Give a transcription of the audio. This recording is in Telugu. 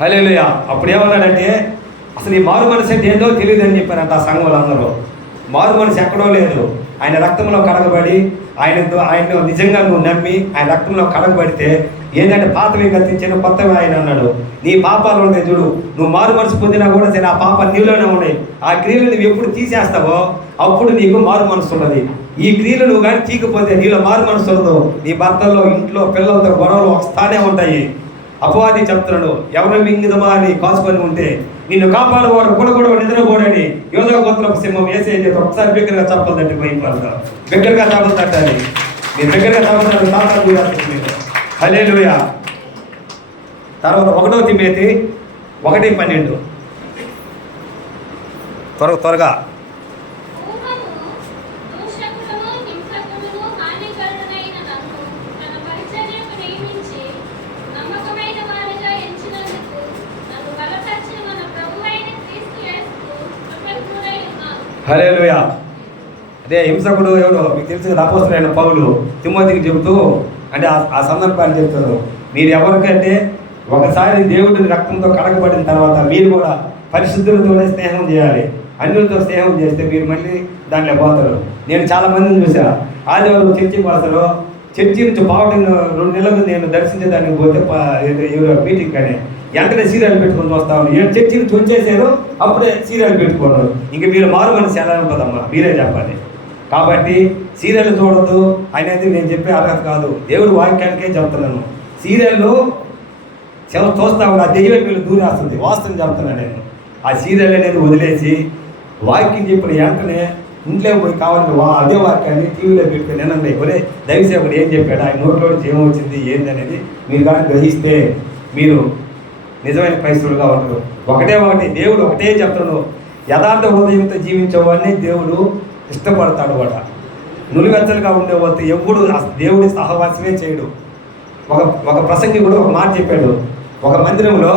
హల్లెలూయా. అప్పుడు ఏమన్నాడంటే అసలు ఈ మారు మనసు అంటే ఏందో తెలియదని చెప్పారంట ఆ సంఘంలో అందరూ. మారు మనసు ఎక్కడో లేదు, ఆయన రక్తంలో కడగబడి ఆయన నిజంగా నువ్వు నమ్మి ఆయన రక్తంలో కడగబడితే ఏంటంటే పాతవి గతించిన కొత్తవి ఆయన అన్నాడు. నీ పాపాలు ఉంటాయి చూడు, నువ్వు మారు మనసు పొందినా కూడా సరే ఆ పాపాలు నీలోనే ఉన్నాయి. ఆ క్రియలు నువ్వు ఎప్పుడు తీసేస్తావో అప్పుడు నీకు మారు మనసు ఉన్నది. ఈ క్రియలు నువ్వు కానీ తీయకపోతే నీలో మారు మనసు ఉండదు. నీ భర్తల్లో, ఇంట్లో, పిల్లలతో గొడవలు వస్తానే ఉంటాయి. అపవాది చెప్తున్నాడు, ఎవరు మింగిదమా అని కాసుకొని ఉంటే నిన్ను కాపాడువాడు కూడా నిద్రపోడని యోధ గోత్రపు సింహం వేసే ఒకసారి బిగ్గరగా చెప్పదండి భయపడతా, బిగ్గరగా చెప్పదండి. నేను బిగ్గరగా చెప్పదండి తాత. హల్లెలూయా. తర్వాత 1 తిమోతి 1:12 త్వరగా హల్లెలూయా. అదే హింసకుడు ఎవడో మీకు తెలుసు కదా, అపోస్తలుడైన పౌలు తిమోతికి చెబుతూ అంటే ఆ సందర్భాన్ని చెప్తారు. మీరు ఎవరికంటే ఒకసారి దేవుడి రక్తంతో కడగబడిన తర్వాత మీరు కూడా పరిశుద్ధులతోనే స్నేహం చేయాలి. అన్యులతో స్నేహం చేస్తే మీరు మళ్ళీ దాంట్లో పోతారు. నేను చాలా మందిని చూసా, ఆదివారం చర్చికి పోతారు, చర్చి నుంచి పావడం 2 నెలలు నేను దర్శించేదానికి పోతే మీటింగ్ కానీ వెంటనే సీరియల్ పెట్టుకొని వస్తాను. చర్చి నుంచి వచ్చేసారు అప్పుడే సీరియల్ పెట్టుకున్నారు. ఇంక మీరు మారు మనసు ఎలా ఉంటుందమ్మా మీరే చెప్పాలి. కాబట్టి సీరియల్ చూడద్దు అనేది నేను చెప్పే అర్హత కాదు, దేవుడు వాక్యానికే చెప్తున్నాను. సీరియల్లో చూస్తా ఉన్నా దెయ్యం వీళ్ళు దూరేస్తుంది, వాస్తవం చెప్తున్నాను నేను. ఆ సీరియల్ అనేది వదిలేసి వాక్యం చెప్పిన వెంటనే ఇంట్లో పోయి కావాలంటే అదే వాక్యాన్ని టీవీలో పెట్టుకుని నేనండి ఒరే దైవసేవకుడు ఏం చెప్పాడు, ఆయన నోట్లో ఏం వచ్చింది ఏంది అనేది మీరు కానీ గ్రహిస్తే మీరు నిజమైన క్రైస్తవులుగా ఉంటారు. ఒకటి దేవుడు ఒకటే చెప్తాడు, యథార్థ హృదయంతో జీవించేవాడిని దేవుడు ఇష్టపడతాడు అట. నులివెచ్చలుగా ఉండేవాళ్ళు ఎప్పుడు దేవుడి సహవాసమే చేయడు. ఒక ప్రసంగి కూడా ఒక మాట చెప్పాడు, ఒక మందిరంలో